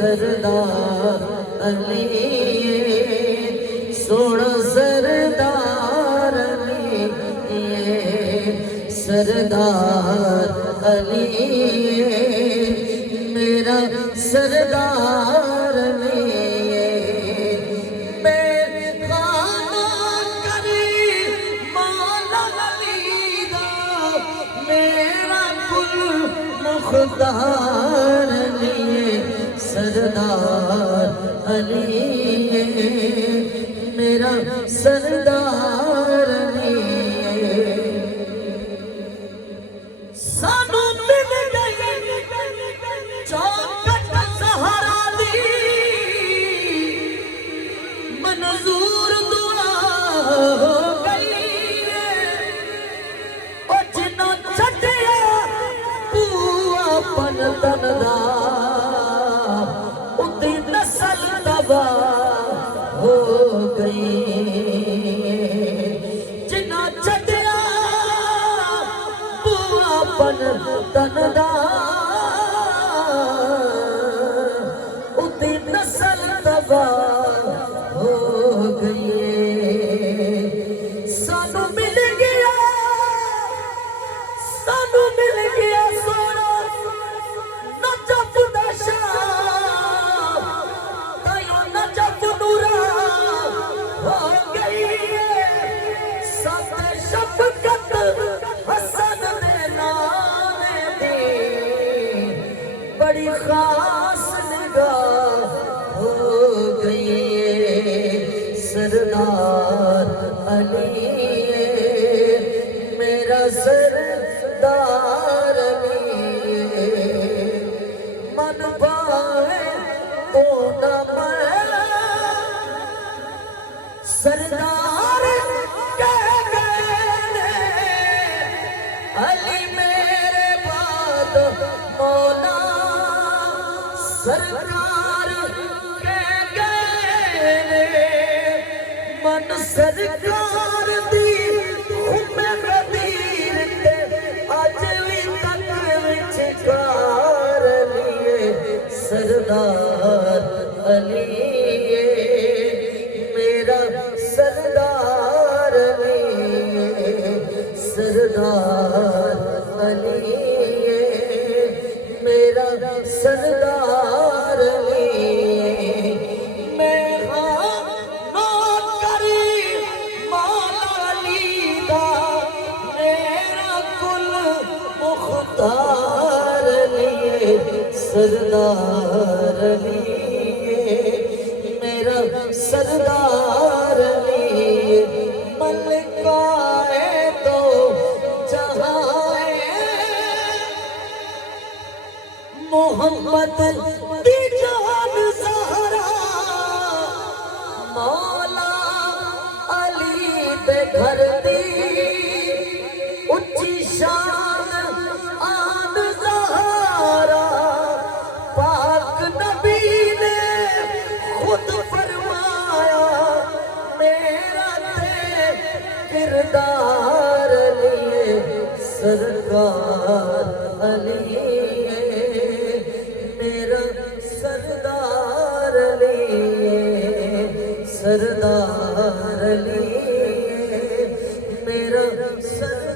سردار علی سونا سردار علی سردار علی میرا سردار علی مختار علی سردار علی میرا سردار علی سانو مل گئی چوکٹ سہارا دی منظور دعا ہو گئی او جنوں چھٹیا پن تن دا اُدھی نسل تباہ ہو گئی جنہ چھڈیا بوا پن تن دا اُدھی نسل تباہ ہو گئی سانو مل گیا سونا نجف دا شاہ تائیوں نجف نورا ہو گئی سات شفقت حسن دے نانے دی بڑی خاص نگاہ ہو گئی سردار علی میرا سردار علی من پائے تو نہ میں سردار کہہ گئے علی میرے بعد مولا سرکار کہہ گئے من سرکار دی سردار علی میرا سردار علی سردار علی میرا سردار علی میں نوٹ کری مولا علی دا میرا کل مختار علی سردار علی میرا سردار علی ملکائے تو جہاں محمد دی جان زہرا مولا علی دے گھر دی اچھی شان آن زہرا پاک نبی نے خود فرمایا میرا تے کردار علی سرکار علی میرا سردار علی سردار علی میرا سردار